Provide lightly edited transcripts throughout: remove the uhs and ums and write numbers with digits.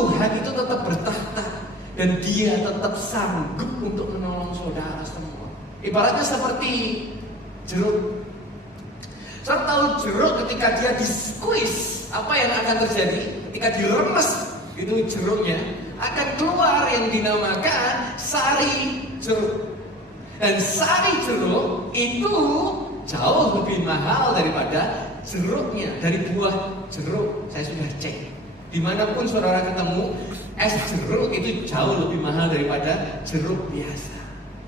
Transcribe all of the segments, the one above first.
Tuhan itu tetap bertahta dan Dia tetap sanggup untuk menolong saudara semua. Ibaratnya seperti jeruk. Saudara tahu jeruk ketika dia di-squeeze, apa yang akan terjadi? Ketika diremes itu jeruknya, akan keluar yang dinamakan sari jeruk. Dan sari jeruk itu jauh lebih mahal daripada jeruknya, dari buah jeruk. Saya sudah cek. Dimanapun saudara ketemu, es jeruk itu jauh lebih mahal daripada jeruk biasa.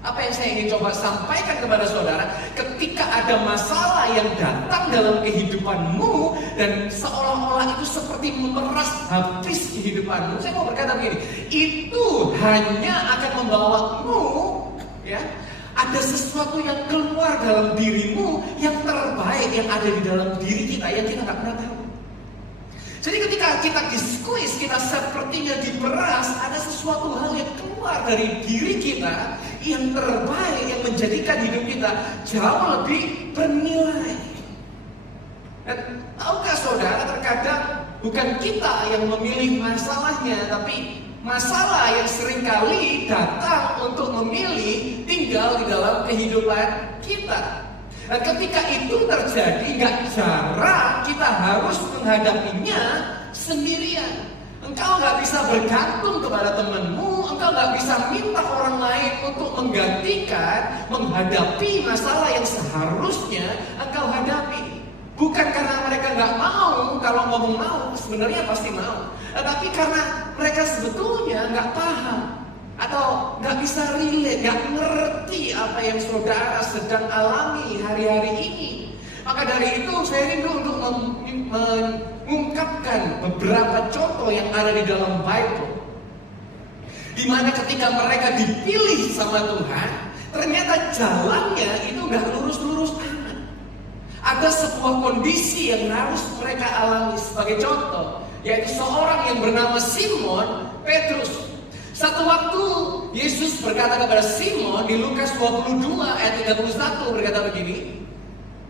Apa yang saya ingin coba sampaikan kepada saudara, ketika ada masalah yang datang dalam kehidupanmu dan seolah-olah itu seperti memeras habis kehidupanmu, saya mau berkata begini, itu hanya akan membawamu, ya, ada sesuatu yang keluar dalam dirimu yang terbaik yang ada di dalam diri kita yang kita nggak pernah tahu. Jadi ketika kita di-squeeze, kita sepertinya diperas, ada sesuatu hal yang keluar dari diri kita yang terbaik, yang menjadikan hidup kita jauh lebih bernilai. Dan tahukah saudara, terkadang bukan kita yang memilih masalahnya, tapi masalah yang seringkali datang untuk memilih tinggal di dalam kehidupan kita. Dan ketika itu terjadi, gak jarang kita harus menghadapinya sendirian. Engkau gak bisa bergantung kepada temanmu, engkau gak bisa minta orang lain untuk menggantikan, menghadapi masalah yang seharusnya engkau hadapi. Bukan karena mereka gak mau, kalau ngomong mau, sebenarnya pasti mau. Tetapi karena mereka sebetulnya gak paham, atau gak bisa relate, gak ngerti apa yang saudara sedang alami hari-hari ini. Maka dari itu saya rindu untuk mengungkapkan beberapa contoh yang ada di dalam Bible, di mana ketika mereka dipilih sama Tuhan, ternyata jalannya itu gak lurus-lurus amat. Ada sebuah kondisi yang harus mereka alami. Sebagai contoh, yaitu seorang yang bernama Simon Petrus. Satu waktu Yesus berkata kepada Simon di Lukas 22 ayat 31 berkata begini.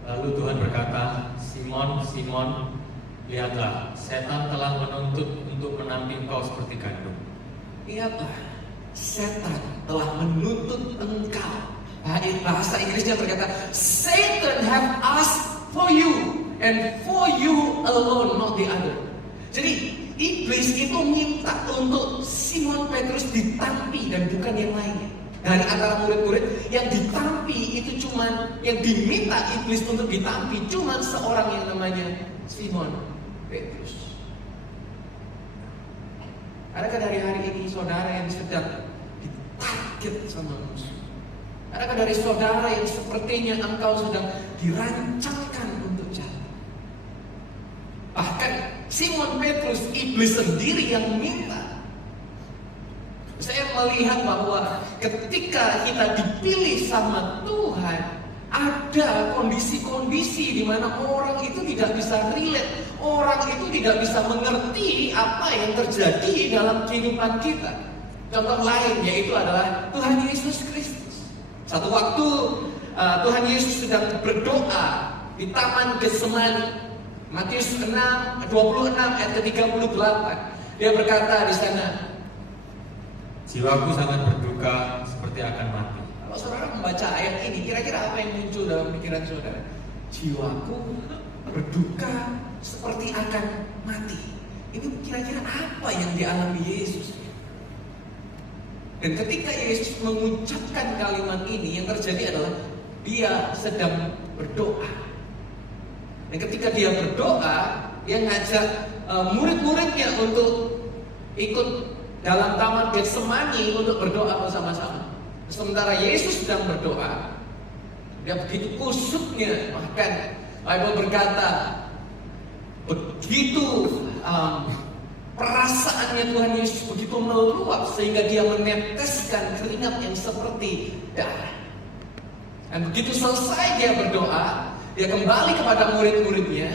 Lalu Tuhan berkata, Simon, Simon, lihatlah, setan telah menuntut untuk menamping kau seperti gandum. Lihatlah, setan telah menuntut engkau. Bahasa Inggrisnya berkata, Satan have asked for you and for you alone, not the other. Jadi iblis itu minta untuk Simon Petrus ditampi dan bukan yang lainnya. Dari antara murid-murid yang ditampi itu cuman, yang diminta iblis untuk ditampi cuman seorang yang namanya Simon Petrus. Adakah dari hari ini saudara yang sedang ditarget sama musuh? Adakah dari saudara yang sepertinya engkau sedang dirancangkan untuk jalan? Bahkan Simon Petrus, iblis sendiri yang minta. Saya melihat bahwa ketika kita dipilih sama Tuhan, ada kondisi-kondisi di mana orang itu tidak bisa relate, orang itu tidak bisa mengerti apa yang terjadi dalam kehidupan kita. Contoh lain yaitu adalah Tuhan Yesus Kristus. Satu waktu Tuhan Yesus sedang berdoa di Taman Getsemani. Matius 26 ayat ke-38. Dia berkata di sana, jiwaku sangat berduka seperti akan mati. Kalau saudara membaca ayat ini, kira-kira apa yang muncul dalam pikiran saudara? Jiwaku berduka seperti akan mati. Itu kira-kira apa yang dialami Yesus? Dan ketika Yesus mengucapkan kalimat ini, yang terjadi adalah dia sedang berdoa. Dan ketika dia berdoa, dia ngajak murid-muridnya untuk ikut dalam Taman Getsemani untuk berdoa bersama-sama. Sementara Yesus sedang berdoa, dia begitu kusutnya, bahkan Bible berkata begitu perasaannya Tuhan Yesus begitu meluap sehingga dia meneteskan keringat yang seperti darah. Dan begitu selesai dia berdoa, dia kembali kepada murid-muridnya.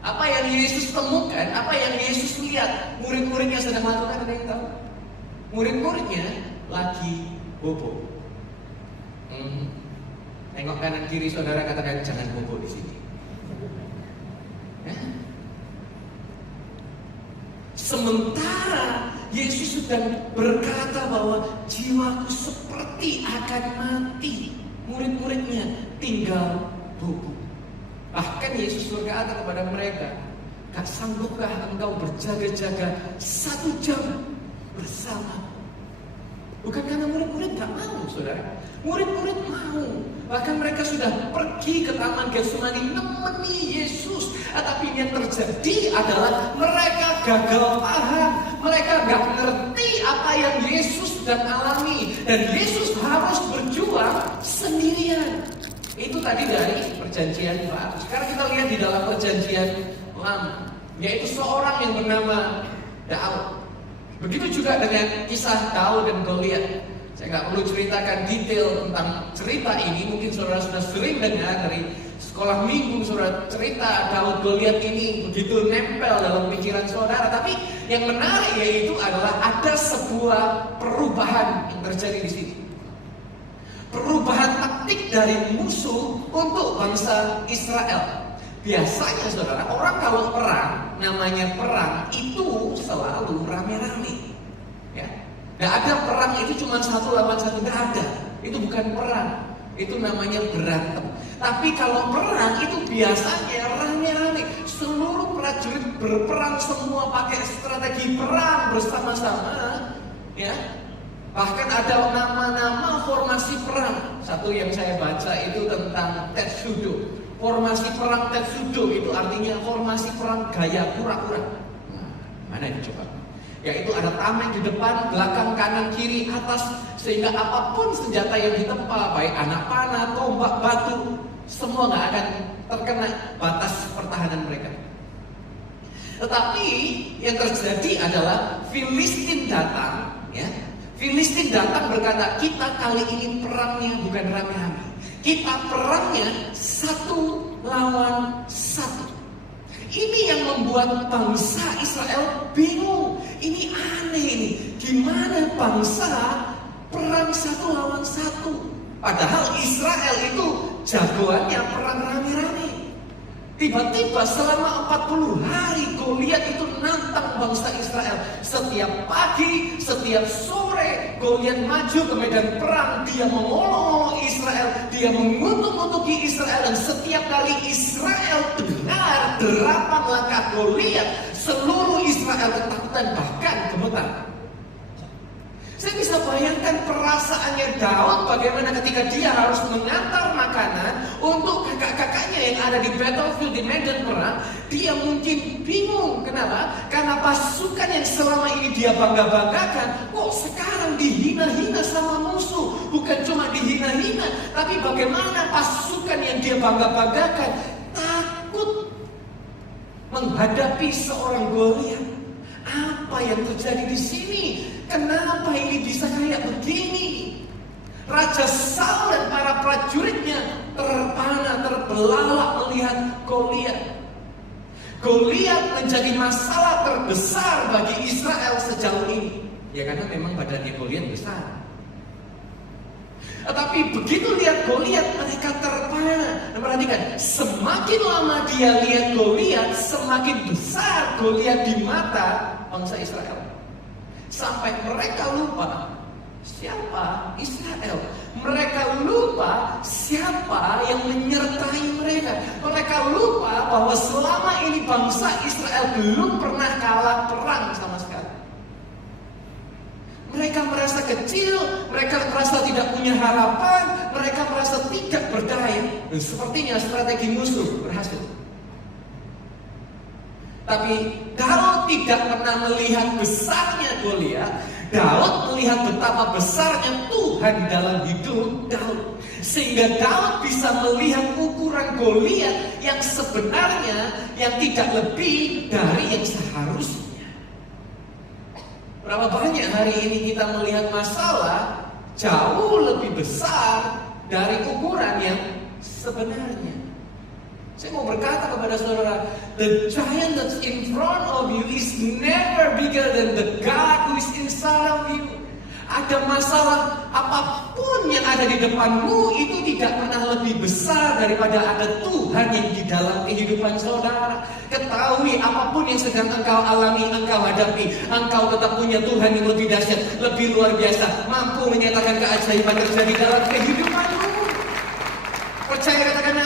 Apa yang Yesus temukan, apa yang Yesus lihat, murid-muridnya sedang melakukan, ada yang tahu? Murid-muridnya lagi bobo. Tengok kanan kiri saudara, katakan jangan bobo di sini. Ya? Sementara Yesus sedang berkata bahwa jiwaku seperti akan mati. Murid-muridnya tinggal bobo. Bahkan Yesus berkata kepada mereka, gak sanggupkah engkau berjaga-jaga 1 jam bersama? Bukan karena murid-murid gak mau, saudara. Murid-murid mau. Bahkan mereka sudah pergi ke Taman Getsemani nemeni Yesus. Tapi yang terjadi adalah mereka gagal paham. Mereka gak ngerti apa yang Yesus sedang alami. Dan Yesus harus berjuang sendirian. Itu tadi dari perjanjian baru. Sekarang kita lihat di dalam perjanjian lama, yaitu seorang yang bernama Daud. Begitu juga dengan kisah Daud dan Goliat. Saya nggak perlu ceritakan detail tentang cerita ini. Mungkin saudara sudah sering dengar dari sekolah minggu, saudara cerita Daud Goliat ini begitu nempel dalam pikiran saudara. Tapi yang menarik yaitu adalah ada sebuah perubahan yang terjadi di sini. Perubahan taktik dari musuh untuk bangsa Israel. Biasanya saudara, orang kalau perang, namanya perang itu selalu rame-rame. Ya. Nggak ada perang itu cuma 1 lawan 1, nggak ada. Itu bukan perang, itu namanya berantem. Tapi kalau perang itu biasanya rame-rame. Seluruh prajurit berperang semua pakai strategi perang bersama-sama. Ya. Bahkan ada nama-nama formasi perang. Satu yang saya baca itu tentang Tetsudo. Formasi perang Tetsudo itu artinya formasi perang gaya kura-kura. Nah, mana ini coba? Yaitu ada tameng di depan, belakang, kanan, kiri, atas. Sehingga apapun senjata yang ditempa, baik anak panah, tombak, batu, semua nggak akan terkena batas pertahanan mereka. Tetapi yang terjadi adalah Filistin datang, ya. Filistin datang berkata, kita kali ini perangnya bukan rame-rame. Kita perangnya 1 lawan 1. Ini yang membuat bangsa Israel bingung. Ini aneh ini. Gimana bangsa perang 1 lawan 1? Padahal Israel itu jagoannya perang rame-rame. Tiba-tiba selama 40 hari Goliat itu nantang bangsa Israel. Setiap pagi, setiap sore Goliat maju ke medan perang. Dia mengolok-olok Israel, dia mengutuk-ngutuki Israel. Dan setiap kali Israel dengar derapan langkah Goliat, seluruh Israel ketakutan, bahkan gemetar. Saya bisa bayangkan perasaannya Daud bagaimana ketika dia harus mengantar makanan untuk kakak-kakaknya yang ada di battlefield, di medan perang. Dia mungkin bingung. Kenapa? Karena pasukan yang selama ini dia bangga-banggakan kok sekarang dihina-hina sama musuh. Bukan cuma dihina-hina, tapi bagaimana pasukan yang dia bangga-banggakan takut menghadapi seorang Goliat. Apa yang terjadi di sini? Kenapa ini bisa kayak begini? Raja Saul dan para prajuritnya terpana, terbelalak melihat Goliat. Goliat menjadi masalah terbesar bagi Israel sejauh ini. Ya karena memang badannya Goliat besar. Tetapi begitu lihat Goliat, mereka terpana. Dan perhatikan, semakin lama dia lihat Goliat, semakin besar Goliat di mata bangsa Israel. Sampai mereka lupa siapa Israel. Mereka lupa siapa yang menyertai mereka. Mereka lupa bahwa selama ini bangsa Israel belum pernah kalah perang sama sekali. Mereka merasa kecil, mereka merasa tidak punya harapan, mereka merasa tidak berdaya. Dan sepertinya strategi musuh berhasil. Tapi Daud tidak pernah melihat besarnya Goliat. Daud melihat betapa besarnya Tuhan dalam hidup Daud. Sehingga Daud bisa melihat ukuran Goliat yang sebenarnya yang tidak lebih dari yang seharusnya. Berapa banyak hari ini kita melihat masalah jauh lebih besar dari ukuran yang sebenarnya. Saya mau berkata kepada saudara, the giant that's in front of you is never bigger than the God who is inside of you. Ada masalah apapun yang ada di depanmu itu tidak pernah lebih besar daripada ada Tuhan yang di dalam kehidupan saudara. Ketahui apapun yang sedang engkau alami, engkau hadapi, engkau tetap punya Tuhan yang lebih dahsyat, lebih luar biasa, mampu menyatakan keajaiban terjadi dalam kehidupanmu. Percaya, katakan